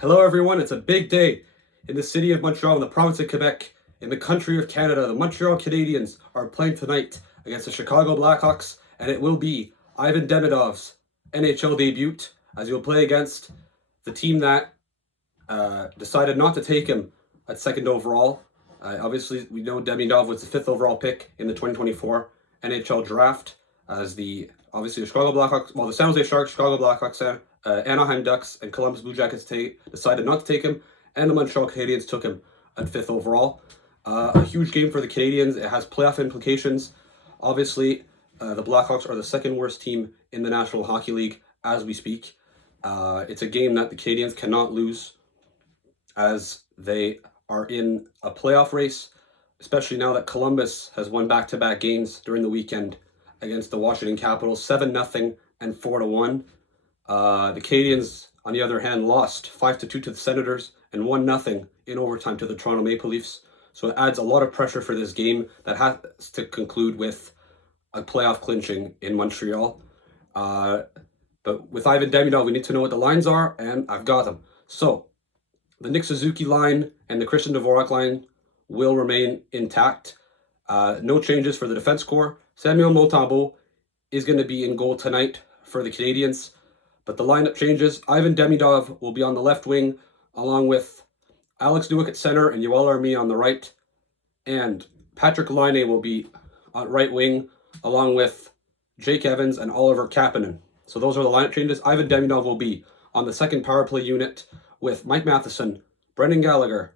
Hello everyone, it's a big day in the city of Montreal, in the province of Quebec, in the country of Canada. The Montreal Canadiens are playing tonight against the Chicago Blackhawks, and it will be Ivan Demidov's NHL debut as he'll play against the team that decided not to take him at second overall. Obviously, we know Demi-God was the fifth overall pick in the 2024 NHL draft as the Chicago Blackhawks, the San Jose Sharks, Chicago Blackhawks, Anaheim Ducks, and Columbus Blue Jackets decided not to take him, and the Montreal Canadiens took him at fifth overall. A huge game for the Canadiens. It has playoff implications. Obviously, the Blackhawks are the second worst team in the National Hockey League as we speak. It's a game that the Canadiens cannot lose as they are in a playoff race, especially now that Columbus has won back-to-back games during the weekend against the Washington Capitals, 7-0 and 4-1. The Canadiens, on the other hand, lost 5-2 to the Senators and 1-0 in overtime to the Toronto Maple Leafs. So it adds a lot of pressure for this game that has to conclude with a playoff clinching in Montreal. But with Ivan Demidov, we need to know what the lines are, and I've got them. So the Nick Suzuki line and the Christian Dvorak line will remain intact. No changes for the defense core. Samuel Montembeault is going to be in goal tonight for the Canadiens. But the lineup changes. Ivan Demidov will be on the left wing, along with Alex Newhook at center and Yoel Armia on the right. And Patrick Laine will be on right wing, along with Jake Evans and Oliver Kapanen. So those are the lineup changes. Ivan Demidov will be on the second power play unit with Mike Matheson, Brendan Gallagher,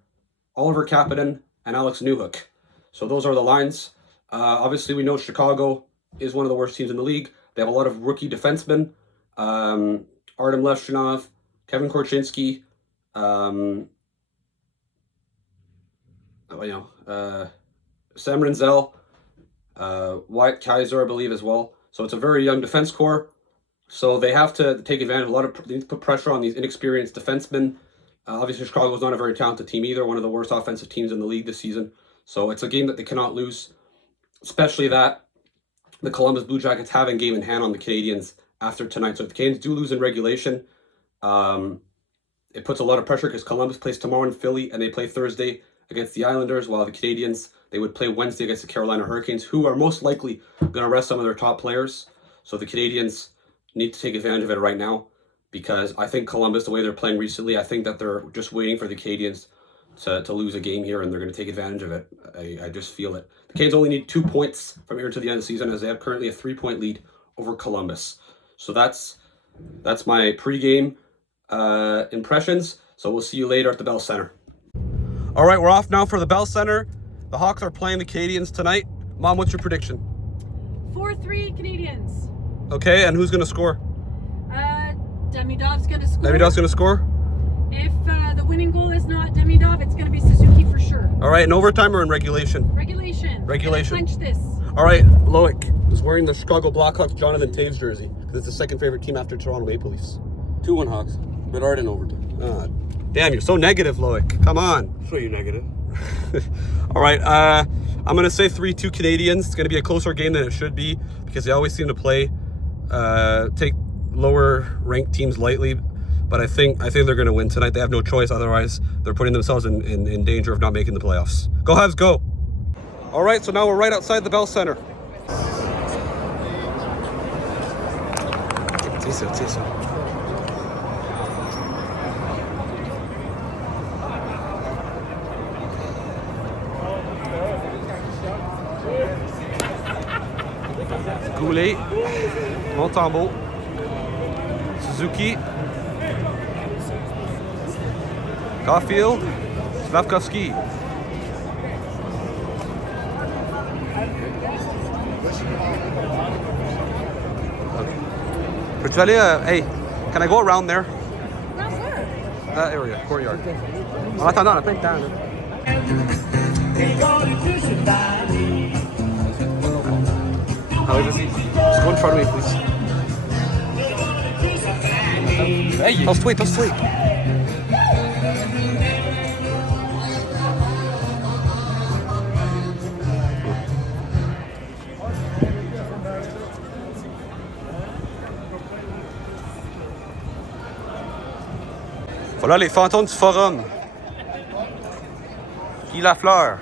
Oliver Kapanen, and Alex Newhook. So those are the lines. Obviously, we know Chicago is one of the worst teams in the league. They have a lot of rookie defensemen. Artem Levshunov, Kevin Korchinski, Sam Renzel, Wyatt Kaiser, I believe, as well. So it's a very young defense core. So they have to take advantage of they need to put pressure on these inexperienced defensemen. Obviously, Chicago is not a very talented team either, one of the worst offensive teams in the league this season. So it's a game that they cannot lose, especially that the Columbus Blue Jackets have a game in hand on the Canadiens after tonight. So if the Canadiens do lose in regulation, it puts a lot of pressure because Columbus plays tomorrow in Philly and they play Thursday against the Islanders, while the Canadiens, they would play Wednesday against the Carolina Hurricanes, who are most likely going to rest some of their top players. So the Canadiens need to take advantage of it right now, because I think Columbus, the way they're playing recently, I think that they're just waiting for the Canadiens to lose a game here, and they're going to take advantage of it. I just feel it. The Canadiens only need 2 points from here to the end of the season, as they have currently a 3-point lead over Columbus. So that's my pregame impressions. So we'll see you later at the Bell Center. All right, we're off now for the Bell Center. The Hawks are playing the Canadiens tonight. Mom, what's your prediction? 4-3 Canadiens. Okay, and who's going to score? Demidov's going to score. Demidov's going to score? If the winning goal is not Demidov, it's going to be Suzuki for sure. All right, in overtime or in regulation? Regulation. Regulation. Clinch this. All right, Loic is wearing the Chicago Blackhawks Jonathan Taves jersey because it's the second favorite team after Toronto Maple Leafs. 2-1 Hawks, but hard in overtime. Damn, you're so negative, Loic. Come on. So you negative. All right, I'm going to say 3-2 Canadiens. It's going to be a closer game than it should be because they always seem to take lower ranked teams lightly. But I think they're going to win tonight. They have no choice. Otherwise, they're putting themselves in danger of not making the playoffs. Go Habs, go. All right, so now we're right outside the Bell Center. Goulet, Montembeault, Suzuki, Caulfield, Slavkovsky. Hey, can I go around there? Around where? That area, courtyard. En attendant, on a plein de temps, là. Ah oui, vas-y. Just go in front of me, please. Hey, toss-toi. Voilà les fantômes du forum. Guy Lafleur.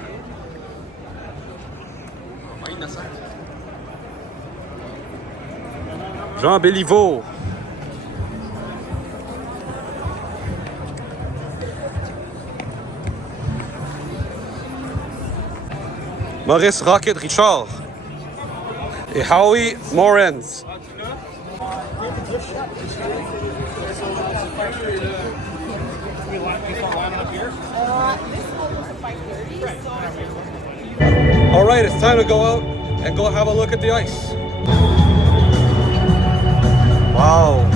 Jean Béliveau. Maurice Rocket Richard. Et Howie Morens. All right, it's time to go out and go have a look at the ice. Wow.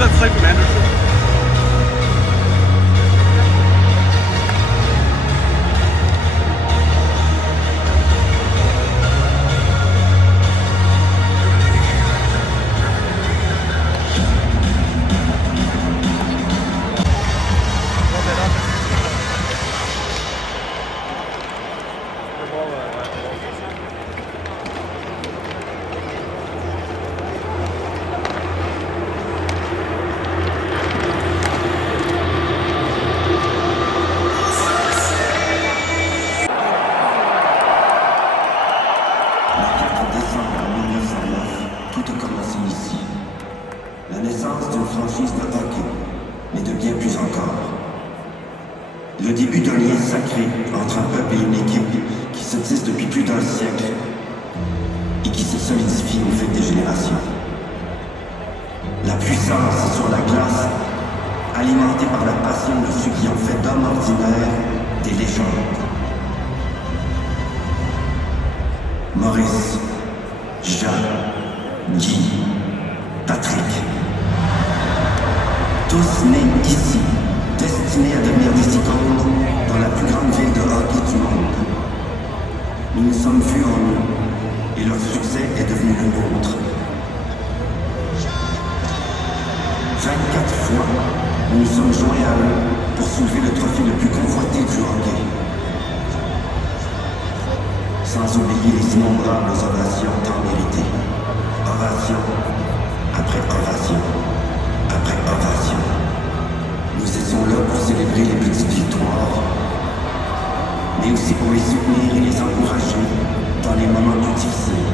that same commander? Le début d'un lien sacré entre un peuple et une équipe qui se tisse depuis plus d'un siècle et qui se solidifie au fil des générations. La puissance sur la glace, alimentée par la passion de ceux qui ont fait d'hommes ordinaires des légendes. Maurice, Jean, Guy, Patrick. Tous nés ici, destinés à devenir des icônes dans la plus grande ville de hockey du monde. Nous nous sommes vus en eux, et leur succès est devenu le nôtre. 24 fois, nous nous sommes joints à eux pour soulever le trophée le plus convoité du hockey. sans oublier les innombrables ovations tant méritées. Ovation après ovation après ovation. Nous étions là pour célébrer les petites victoires, mais aussi pour les soutenir et les encourager dans les moments plus difficiles.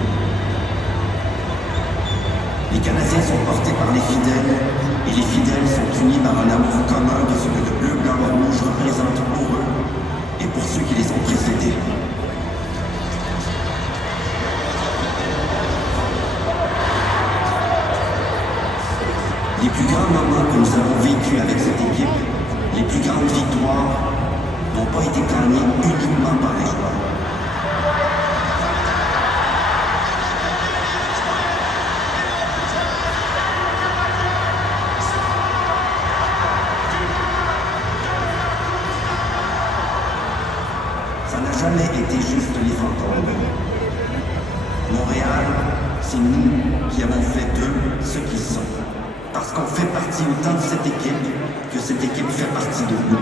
Les Canadiens sont portés par les fidèles, et les fidèles sont unis par un amour commun de ce que le bleu, blanc, rouge représente pour eux et pour ceux qui les ont précédés. Les plus grands moments que nous avons vécus avec cette équipe, les plus grandes victoires, n'ont pas été gagnées uniquement par les joueurs. Ça n'a jamais été juste les fantômes. Montréal, c'est nous qui avons fait d'eux ce qu'ils sont. Parce qu'on fait partie autant de cette équipe que cette équipe fait partie de nous.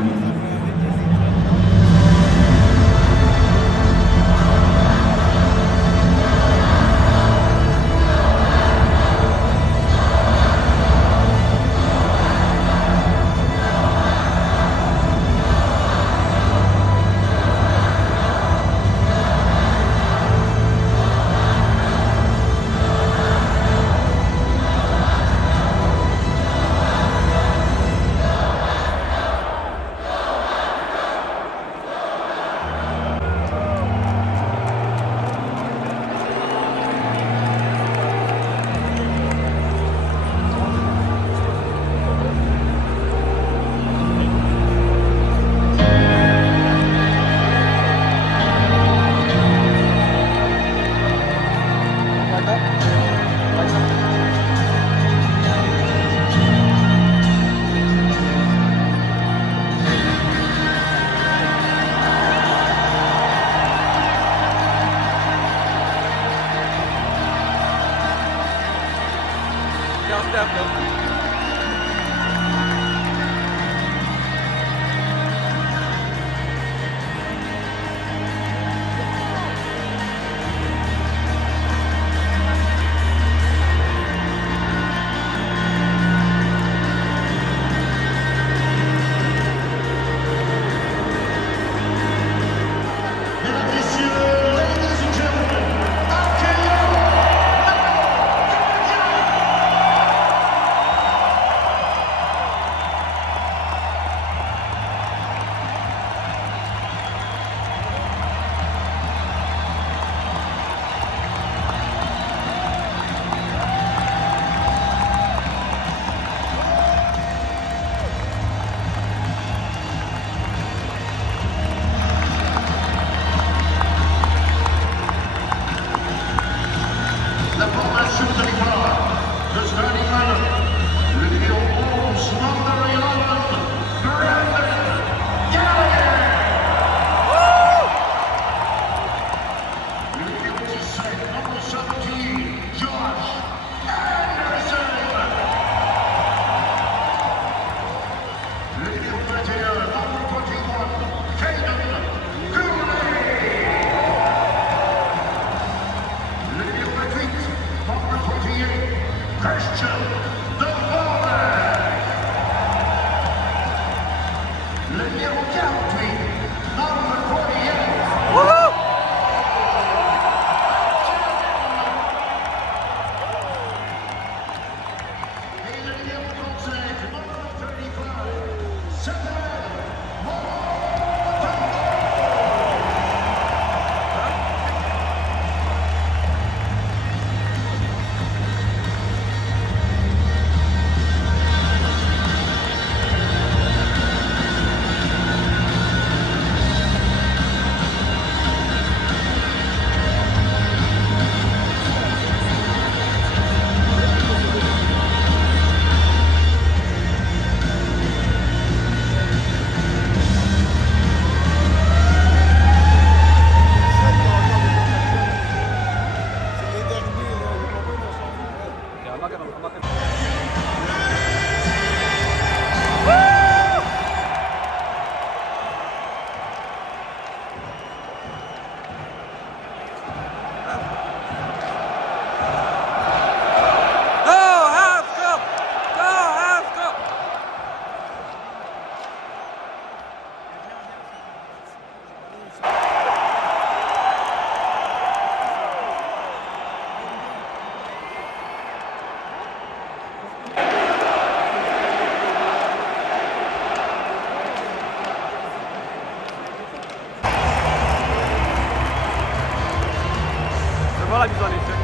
voilà visualisé.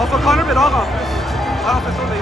Och så kan det bli dagen. Han har förstått det.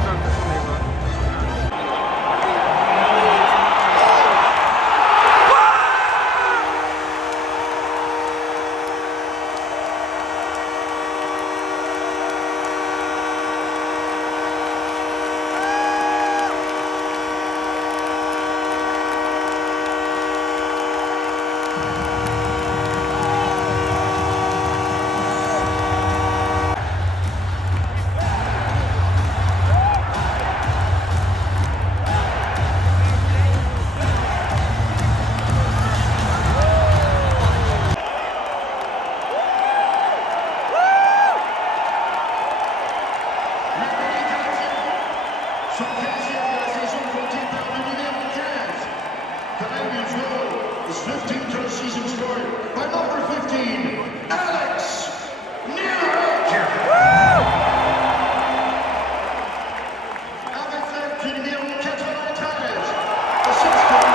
Son 15e de la saison compté par le numéro 15. Canadiens goal is 15th to the season scored by number 15, Alex Newhook. Avec l'aide du numéro 93, assistant.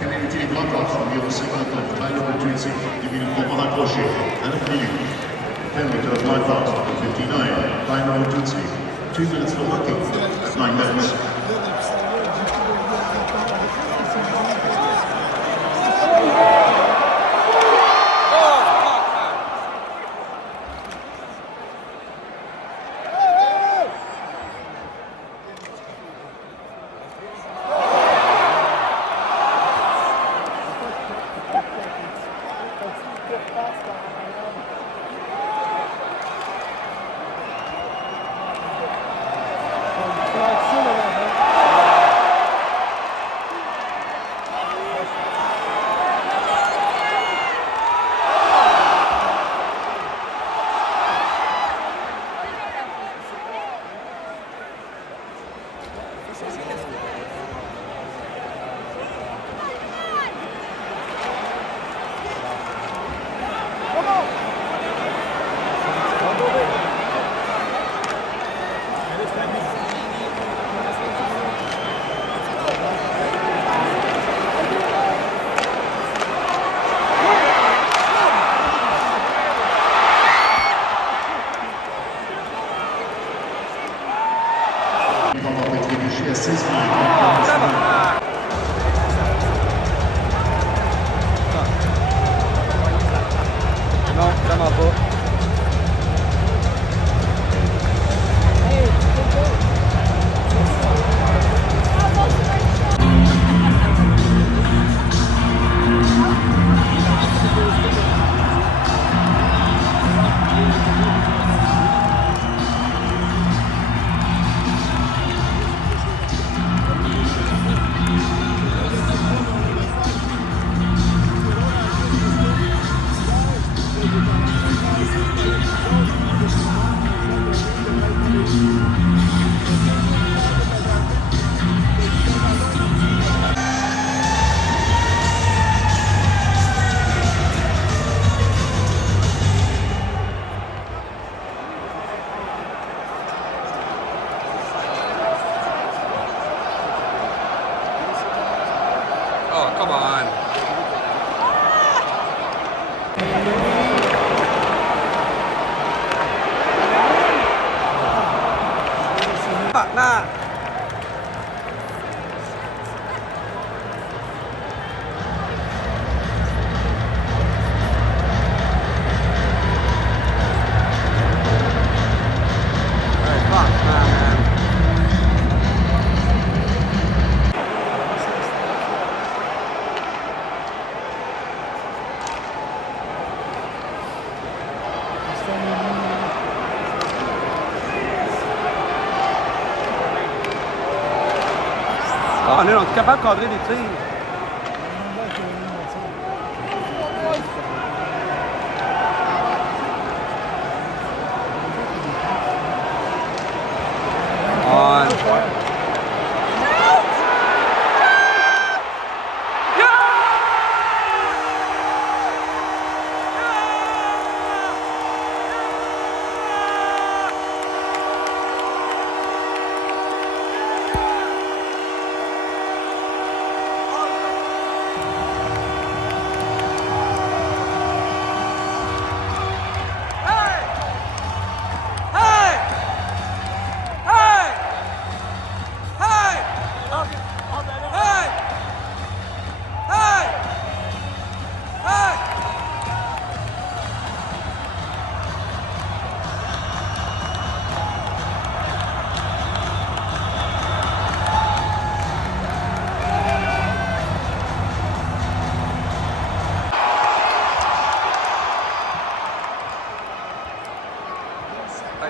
Canadiens Vs Blackhawks, numéro 59, Tyler Tucci, 10 minutes pour rapprocher, à 9 minutes. Penalty to the Blackhawks, number 59, Tyler Tucci, 2 minutes for working, at 9 minutes. Il va avoir été trébuché à 16 minutes. Non, vraiment pas. Oh, come on. Nah. Ah, on est capable de cadrer des tirs.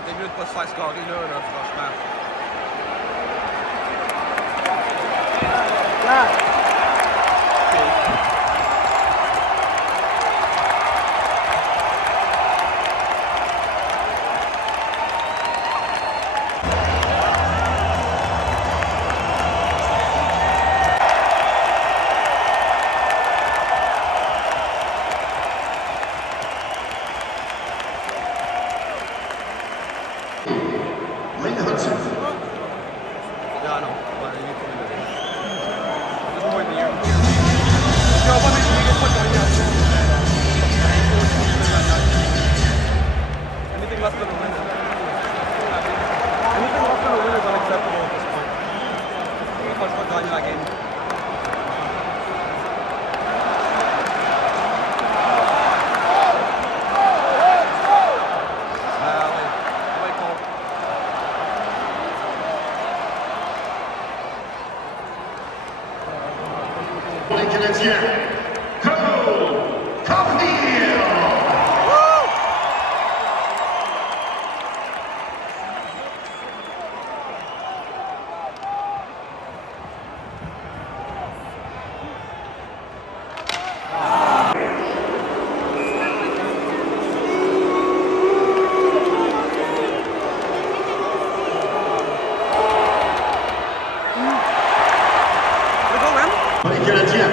C'est mieux de pas se faire scorer là, franchement. Wayne Hudson. Yeah, I know. But you need to do it. At this point in the year. Yo, what makes you get put on that? Anything less than a win. Anything less than a win is unacceptable at this point. You can put on that game. Les Canadiens, Cole Caulfield. Pour les Canadiens,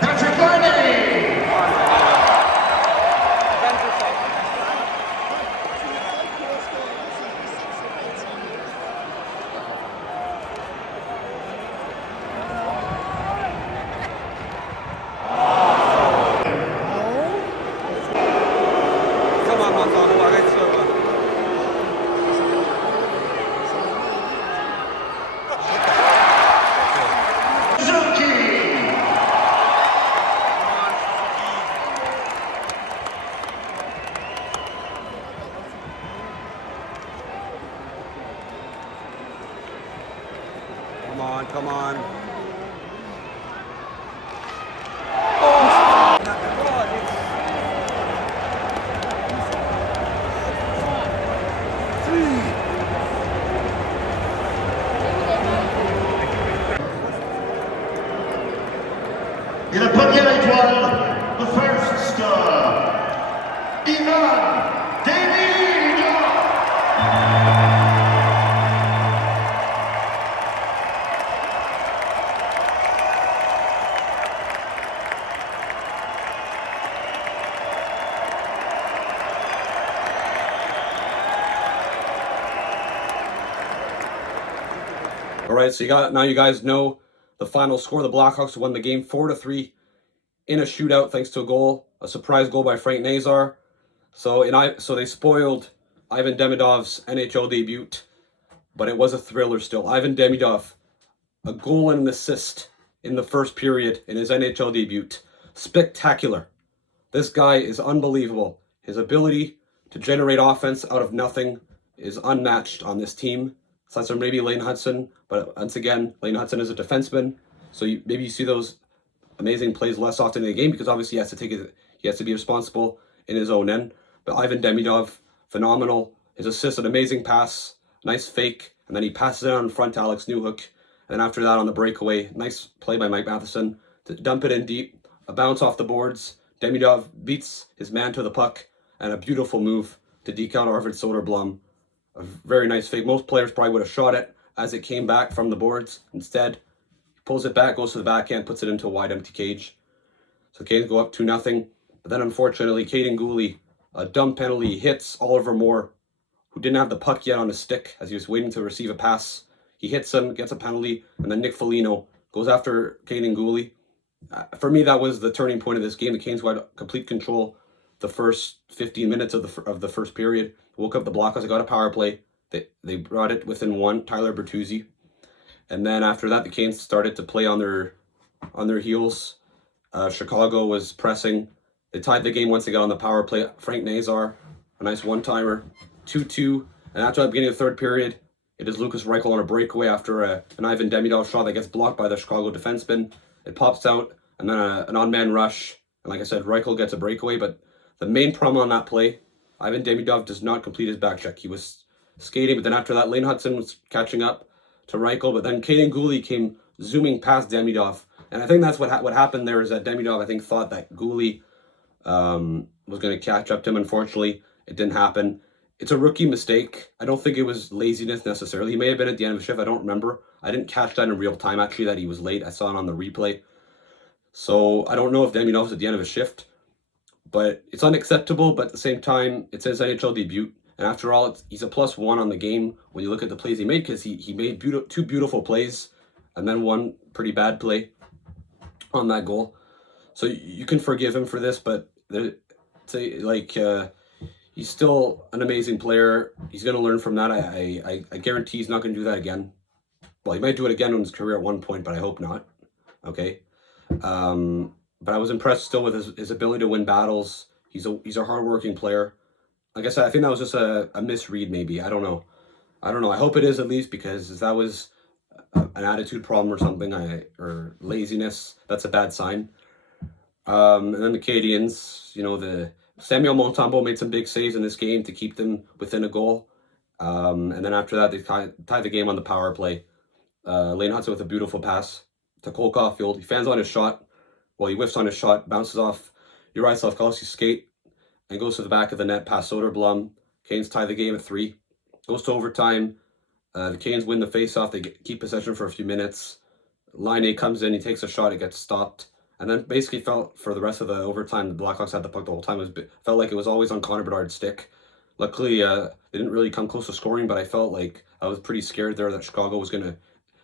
Patrick Laine. Come on, Montano, arrête ça. Va. Come on, come on. Et la première étoile, the first star, Demi-God. All right, so now you guys know the final score. The Blackhawks won the game 4-3 in a shootout thanks to a surprise goal by Frank Nazar. So they spoiled Ivan Demidov's NHL debut, but it was a thriller still. Ivan Demidov, a goal and an assist in the first period in his NHL debut. Spectacular. This guy is unbelievable. His ability to generate offense out of nothing is unmatched on this team. Aside from maybe Lane Hudson, but once again, Lane Hudson is a defenseman, so maybe you see those amazing plays less often in the game because obviously he has to be responsible in his own end. But Ivan Demidov, phenomenal. His assist, an amazing pass, nice fake, and then he passes it out in front to Alex Newhook. And then after that on the breakaway, nice play by Mike Matheson to dump it in deep, a bounce off the boards. Demidov beats his man to the puck, and a beautiful move to deke out Arvid Soderblom. A very nice fake. Most players probably would have shot it as it came back from the boards. Instead, he pulls it back, goes to the backhand, puts it into a wide empty cage. So Canes go up 2-0. But then unfortunately, Caden Gooley, a dumb penalty, hits Oliver Moore, who didn't have the puck yet on his stick as he was waiting to receive a pass. He hits him, gets a penalty, and then Nick Foligno goes after Caden Gooley. For me, that was the turning point of this game. The Canes had complete control the first 15 minutes of the first period. Woke up the Blackhawks. They got a power play. They brought it within one, Tyler Bertuzzi. And then after that, the Canes started to play on their heels. Chicago was pressing. They tied the game once they got on the power play. Frank Nazar, a nice one-timer, 2-2. And after the beginning of the third period, it is Lucas Reichel on a breakaway after an Ivan Demidov shot that gets blocked by the Chicago defenseman. It pops out, and then an on-man rush. And like I said, Reichel gets a breakaway. But the main problem on that play, Ivan Demidov does not complete his back check. He was skating, but then after that, Lane Hudson was catching up to Reichel. But then Caden Gooley came zooming past Demidov. And I think that's what happened there is that Demidov, I think, thought that Gooley was going to catch up to him. Unfortunately, it didn't happen. It's a rookie mistake. I don't think it was laziness necessarily. He may have been at the end of a shift. I don't remember. I didn't catch that in real time, actually, that he was late. I saw it on the replay. So I don't know if Demidov was at the end of a shift. But it's unacceptable, but at the same time, it's his NHL debut. And after all, he's a +1 on the game when you look at the plays he made, because he made two beautiful plays and then one pretty bad play on that goal. So you can forgive him for this, but he's still an amazing player. He's going to learn from that. I guarantee he's not going to do that again. Well, he might do it again in his career at one point, but I hope not. Okay. But I was impressed still with his ability to win battles. He's a hardworking player. Like I said, I think that was just a misread, maybe. I don't know. I hope it is at least, because if that was an attitude problem or something, or laziness, that's a bad sign. And then the Canadiens, the Samuel Montembeault made some big saves in this game to keep them within a goal. And then after that, they tied the game on the power play. Lane Hudson with a beautiful pass to Cole Caulfield. He fans on his shot. Well, he whiffs on his shot, bounces off Uri Slafkovsky's skate, and goes to the back of the net past Soderblom. Canes tie the game at 3. Goes to overtime. The Canes win the faceoff. They keep possession for a few minutes. Line A comes in. He takes a shot. It gets stopped. And then basically felt for the rest of the overtime, the Blackhawks had the puck the whole time. Felt like it was always on Connor Bedard's stick. Luckily, they didn't really come close to scoring, but I felt like I was pretty scared there that Chicago was going to...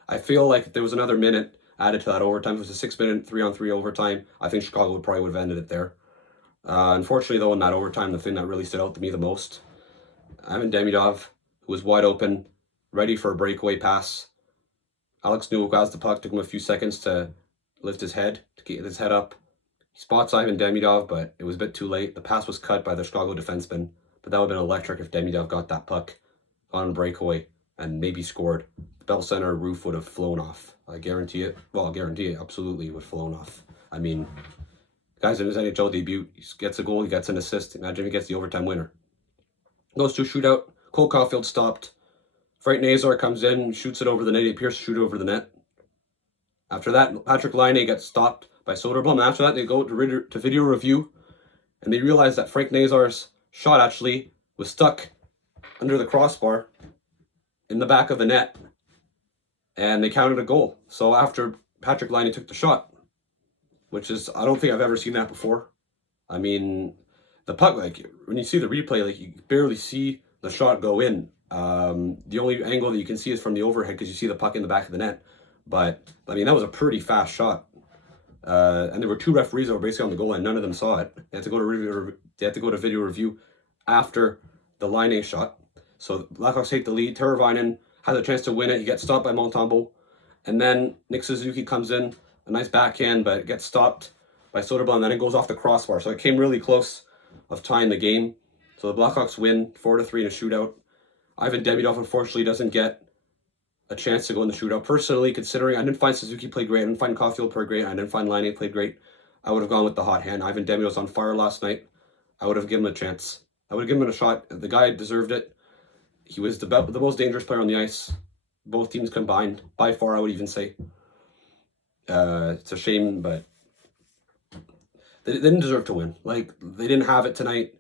I feel like there was another minute added to that overtime. It was a 6-minute 3-on-3 overtime. I think Chicago would have ended it there. Unfortunately, though, in that overtime, the thing that really stood out to me the most, Ivan Demidov, who was wide open, ready for a breakaway pass. Alex Newhook has the puck. Took him a few seconds to lift his head, to get his head up. He spots Ivan Demidov, but it was a bit too late. The pass was cut by the Chicago defenseman, but that would have been electric if Demidov got that puck on a breakaway. and maybe scored, the Bell Center roof would have flown off. I guarantee it. Well, I'll guarantee it. Absolutely would have flown off. I mean, guys in his NHL debut, he gets a goal, he gets an assist. Imagine if he gets the overtime winner. Goes to a shootout. Cole Caulfield stopped. Frank Nazar comes in, shoots it over the net. He appears to shoot over the net. After that, Patrick Laine gets stopped by Soderblom. After that, they go to video review, and they realize that Frank Nazar's shot actually was stuck under the crossbar in the back of the net, and they counted a goal. So after Patrick Laine took the shot, which is, I don't think I've ever seen that before. I mean, the puck, like, when you see the replay, like, you barely see the shot go in. The only angle that you can see is from the overhead because you see the puck in the back of the net. But, I mean, that was a pretty fast shot. And there were two referees that were basically on the goal line. None of them saw it. They had to go to video review after the Laine shot. So Blackhawks take the lead. Teravainen has a chance to win it. He gets stopped by Montembeault. And then Nick Suzuki comes in. A nice backhand, but it gets stopped by Soderblom. And then it goes off the crossbar. So it came really close of tying the game. So the Blackhawks win 4-3 in a shootout. Ivan Demidov, unfortunately, doesn't get a chance to go in the shootout. Personally, considering I didn't find Suzuki play great, I didn't find Caulfield play great, I didn't find Laine played great, I would have gone with the hot hand. Ivan Demidov was on fire last night. I would have given him a chance. I would have given him a shot. The guy deserved it. He was the most dangerous player on the ice. Both teams combined. By far, I would even say. It's a shame, but they didn't deserve to win. Like, they didn't have it tonight.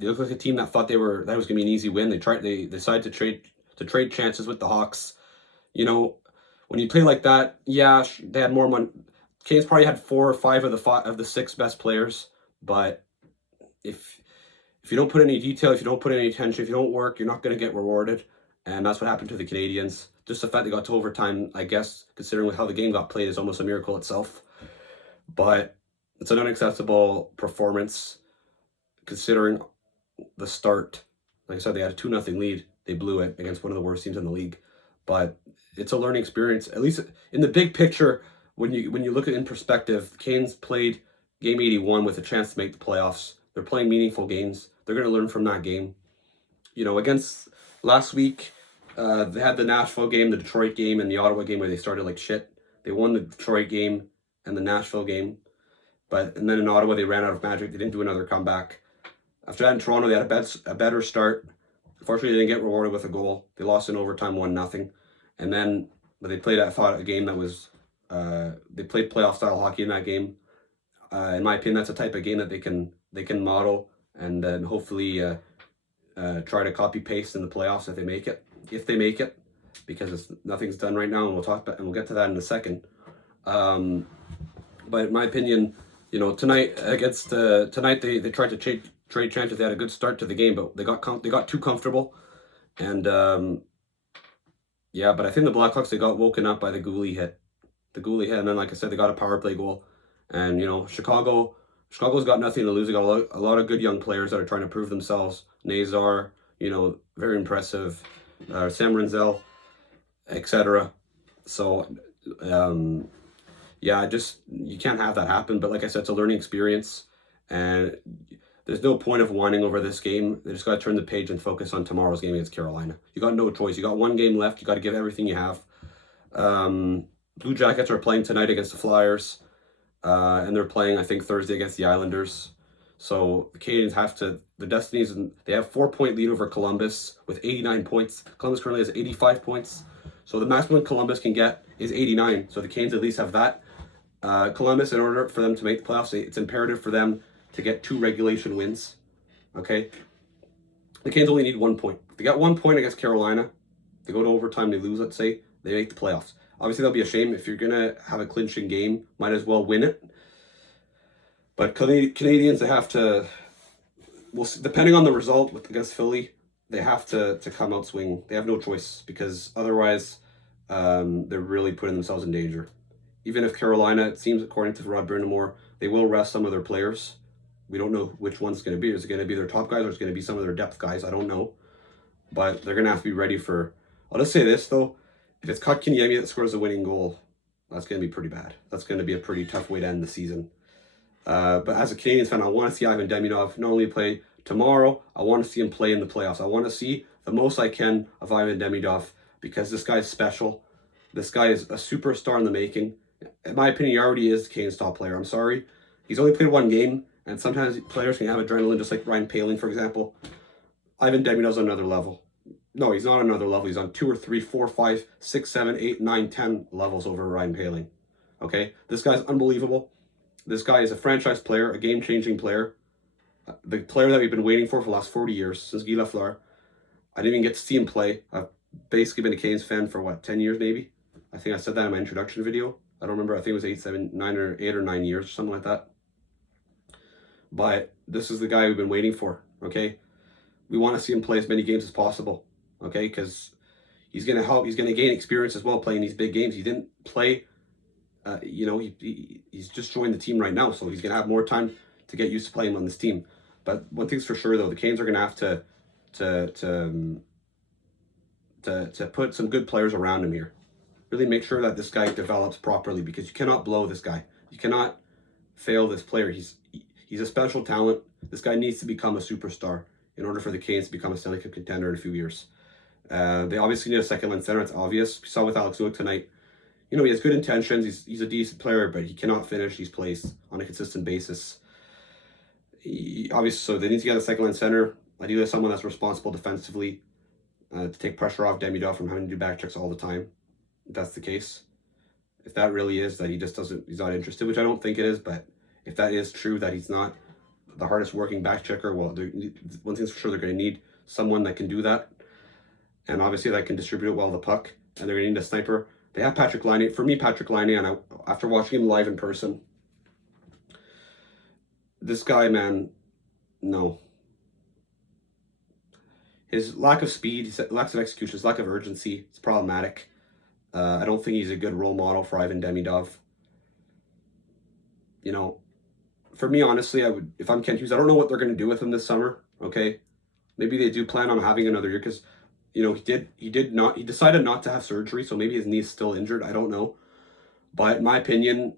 They look like a team that thought that was going to be an easy win. They decided to trade chances with the Hawks. You know, when you play like that, yeah, they had more money. Canes probably had 4 or 5 of the 6 best players, but if you don't put any detail, if you don't put any attention, if you don't work, you're not going to get rewarded. And that's what happened to the Canadiens. Just the fact they got to overtime, I guess, considering how the game got played, is almost a miracle itself. But it's an unacceptable performance, considering the start. Like I said, they had a 2-0 lead. They blew it against one of the worst teams in the league. But it's a learning experience. At least in the big picture, when you look at it in perspective, the Canes played game 81 with a chance to make the playoffs. They're playing meaningful games. They're going to learn from that game. You know, against last week, they had the Nashville game, the Detroit game, and the Ottawa game where they started like shit. They won the Detroit game and the Nashville game. And then in Ottawa, they ran out of magic. They didn't do another comeback. After that, in Toronto, they had a better start. Unfortunately, they didn't get rewarded with a goal. They lost in overtime 1-0. And then, but they played, I thought, a game that was, they played playoff-style hockey in that game. In my opinion, that's a type of game that they can model and then hopefully try to copy-paste in the playoffs if they make it. If they make it, because nothing's done right now, and we'll get to that in a second. But in my opinion, you know, tonight they tried to trade chances. They had a good start to the game, but they got too comfortable, and yeah. But I think the Blackhawks, they got woken up by the goalie hit, and then, like I said, they got a power play goal, and you know, Chicago's got nothing to lose. They got a lot of good young players that are trying to prove themselves. Nazar, you know, very impressive. Sam Renzel, etc. So, yeah, you can't have that happen. But like I said, it's a learning experience, and there's no point of whining over this game. They just got to turn the page and focus on tomorrow's game against Carolina. You got no choice. You got one game left. You got to give everything you have. Blue Jackets are playing tonight against the Flyers, and they're playing, I think, Thursday against the Islanders. So the Canadiens they have 4-point lead over Columbus with 89 points. Columbus currently has 85 points. So the maximum Columbus can get is 89. So the Canes at least have that. Columbus, in order for them to make the playoffs, it's imperative for them to get 2 regulation wins. Okay? The Canes only need 1 point. If they got 1 point against Carolina, they go to overtime, they lose, let's say, they make the playoffs. Obviously, that'll be a shame. If you're going to have a clinching game, might as well win it. But Canadiens, they have to, depending on the result against Philly, they have to come out swinging. They have no choice, because otherwise they're really putting themselves in danger. Even if Carolina, it seems, according to Rod Brindamore, they will rest some of their players. We don't know which one's going to be. Is it going to be their top guys, or is it going to be some of their depth guys? I don't know. But they're going to have to be ready for... I'll just say this, though. If it's Kotkaniemi that scores the winning goal, that's going to be pretty bad. That's going to be a pretty tough way to end the season. But as a Canadiens fan, I want to see Ivan Demidov not only play Tomorrow, I want to see him play in the playoffs. I want to see the most I can of Ivan Demidov because this guy's special. This guy is a superstar in the making. In my opinion, he already is the Canes' top player. I'm sorry. He's only played one game, and sometimes players can have adrenaline, just like Ryan Poehling, for example. Ivan Demidov's on another level. No, he's not on another level. He's on 2 or 3, 4, 5, 6, 7, 8, 9, 10 levels over Ryan Poehling. Okay? This guy's unbelievable. This guy is a franchise player, a game-changing player. The player that we've been waiting for the last 40 years, since Guy Lafleur. I didn't even get to see him play. I've basically been a Canes fan for, 10 years maybe? I think I said that in my introduction video. I don't remember. I think it was 8 or 9 years or something like that. But this is the guy we've been waiting for, okay? We want to see him play as many games as possible, okay? Because he's going to help. He's going to gain experience as well playing these big games. He didn't play, he's just joined the team right now, so he's going to have more time to get used to playing on this team. But one thing's for sure, though, the Canes are going to have to put some good players around him here. Really make sure that this guy develops properly because you cannot blow this guy. You cannot fail this player. He's a special talent. This guy needs to become a superstar in order for the Canes to become a Stanley Cup contender in a few years. They obviously need a second-line center. It's obvious. We saw with Alex Newhook tonight. He has good intentions. He's a decent player, but he cannot finish these plays on a consistent basis. Obviously, so they need to get a second-line center. Ideally, someone that's responsible defensively to take pressure off Demidov from having to do back checks all the time. If that's the case. If that really is that he's not interested, which I don't think it is, but if that is true, that he's not the hardest working back checker, well, one thing's for sure, they're going to need someone that can do that. And obviously that can distribute it well the puck. And they're going to need a sniper. They have Patrick Laine. For me, Patrick Laine, and after watching him live in person, this guy, man, no. His lack of speed, his lack of execution, his lack of urgency, it's problematic. I don't think he's a good role model for Ivan Demidov. For me, honestly, if I'm Kent Hughes, I don't know what they're going to do with him this summer. Okay, maybe they do plan on having another year because, he decided not to have surgery, so maybe his knee's still injured. I don't know, but in my opinion,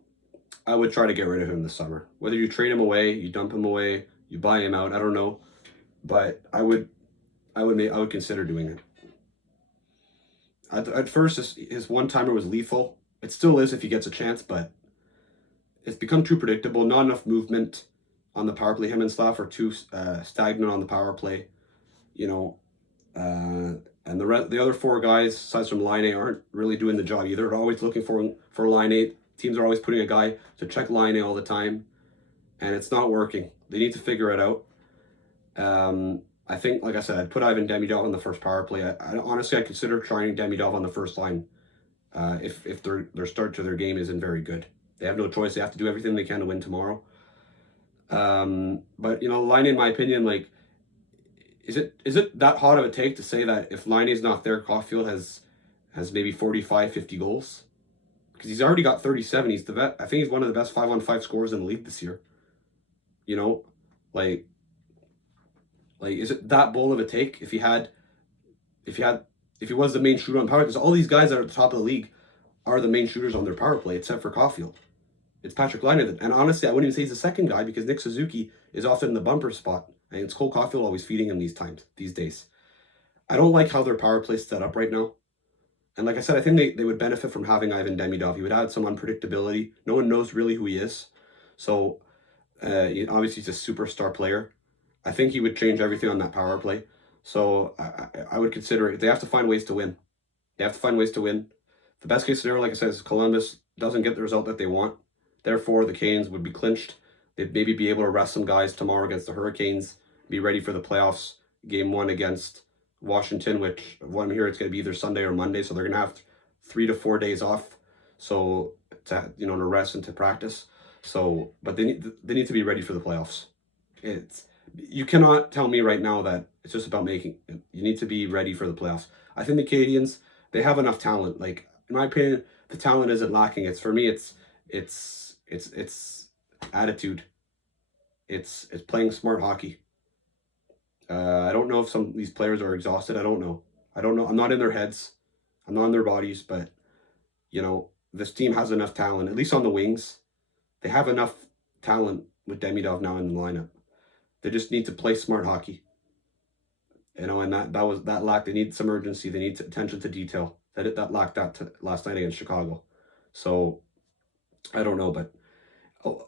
I would try to get rid of him this summer. Whether you trade him away, you dump him away, you buy him out, I don't know, but I would consider doing it. At first, his one-timer was lethal. It still is if he gets a chance, but it's become too predictable. Not enough movement on the power play. Him and Slav are too stagnant on the power play. And the other 4 guys, aside from Laine, aren't really doing the job either. They're always looking for Laine. Teams are always putting a guy to check Laine all the time, and it's not working. They need to figure it out. I think, like I said, I'd put Ivan Demidov on the first power play. Honestly, I'd consider trying Demidov on the first line if their start to their game isn't very good. They have no choice. They have to do everything they can to win tomorrow. But, Laine, in my opinion, is it that hot of a take to say that if Laine's not there, Caulfield has maybe 45, 50 goals? Because he's already got 37. He's I think he's one of the best 5-on-5 scorers in the league this year. Is it that bold of a take if he was the main shooter on power? Because all these guys that are at the top of the league are the main shooters on their power play, except for Caulfield. It's Patrick Laine. And honestly, I wouldn't even say he's the second guy because Nick Suzuki is often in the bumper spot. And it's Cole Caulfield always feeding him these days. I don't like how their power play is set up right now. And like I said, I think they would benefit from having Ivan Demidov. He would add some unpredictability. No one knows really who he is. So, obviously he's a superstar player. I think he would change everything on that power play. So I would consider it. They have to find ways to win. The best case scenario, like I said, is Columbus doesn't get the result that they want. Therefore, the Canes would be clinched. They'd maybe be able to rest some guys tomorrow against the Hurricanes, be ready for the playoffs. Game 1 against Washington, which what I'm hearing, it's going to be either Sunday or Monday. So they're going to have 3 to 4 days off. So to rest and to practice. So, but they need to be ready for the playoffs. You cannot tell me right now that it's just about making it. You need to be ready for the playoffs. I think the Canadiens, they have enough talent. In my opinion, the talent isn't lacking. It's attitude. It's playing smart hockey. I don't know if some of these players are exhausted. I don't know. I'm not in their heads. I'm not in their bodies, but this team has enough talent, at least on the wings. They have enough talent with Demidov now in the lineup. They just need to play smart hockey. You know, and that lacked. They need some urgency. They need attention to detail. That lacked last night against Chicago. So I don't know, but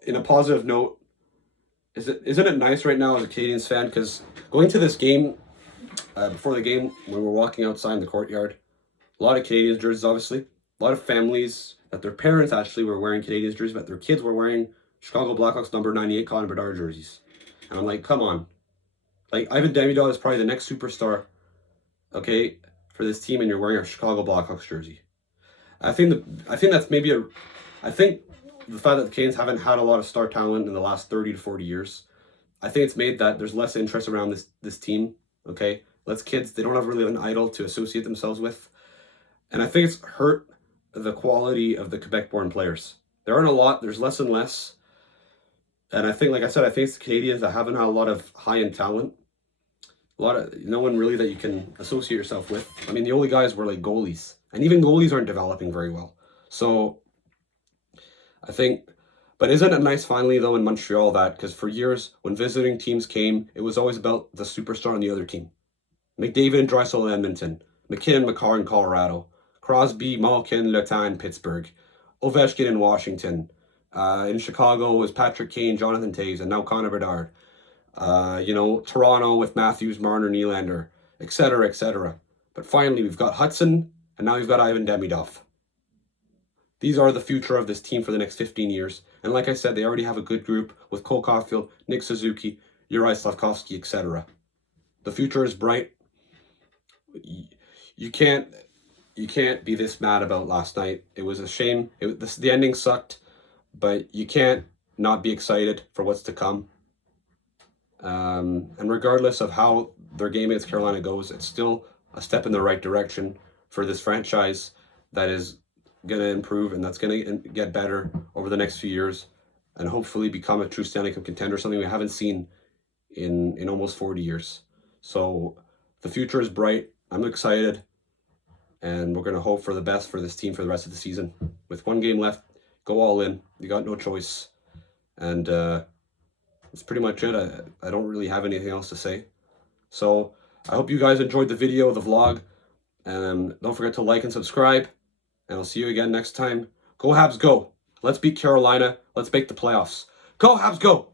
in a positive note, isn't it nice right now as a Canadiens fan? Because going to this game, before the game, when we're walking outside in the courtyard, a lot of Canadiens jerseys, obviously. A lot of families that their parents actually were wearing Canadiens jerseys, but their kids were wearing Chicago Blackhawks number 98 Colin Bedard jerseys. And I'm like, come on. Like, Ivan Demi-God is probably the next superstar, okay, for this team, and you're wearing a Chicago Blackhawks jersey. I think that's maybe I think the fact that the Canes haven't had a lot of star talent in the last 30 to 40 years, I think it's made that there's less interest around this team, okay? Kids, they don't have really an idol to associate themselves with. And I think it's hurt the quality of the Quebec-born players. There aren't a lot, there's less and less. And I think, like I said, I think it's the Canadiens that haven't had a lot of high-end talent. No one really that you can associate yourself with. I mean, the only guys were like goalies. And even goalies aren't developing very well. So, I think, but isn't it nice finally though in Montreal that, because for years when visiting teams came, it was always about the superstar on the other team. McDavid and Draisaitl in Edmonton, McKinnon, McCarr in Colorado, Crosby, Malkin, Letang in Pittsburgh, Ovechkin in Washington. In Chicago was Patrick Kane, Jonathan Toews, and now Connor Bedard. Toronto with Matthews, Marner, Nylander, etc., etc. But finally, we've got Hudson, and now we've got Ivan Demidov. These are the future of this team for the next 15 years. And like I said, they already have a good group with Cole Caulfield, Nick Suzuki, Juraj Slavkovsky, etc. The future is bright. You can't be this mad about last night. It was a shame. The ending sucked, but you can't not be excited for what's to come. And regardless of how their game against Carolina goes, it's still a step in the right direction for this franchise that is going to improve and that's going to get better over the next few years and hopefully become a true Stanley Cup contender, something we haven't seen in almost 40 years. So the future is bright. I'm excited, and we're going to hope for the best for this team for the rest of the season. With one game left, go all in. You got no choice. And that's pretty much it. I don't really have anything else to say. So I hope you guys enjoyed the video, the vlog. And don't forget to like and subscribe. And I'll see you again next time. Go Habs, go. Let's beat Carolina. Let's make the playoffs. Go Habs, go.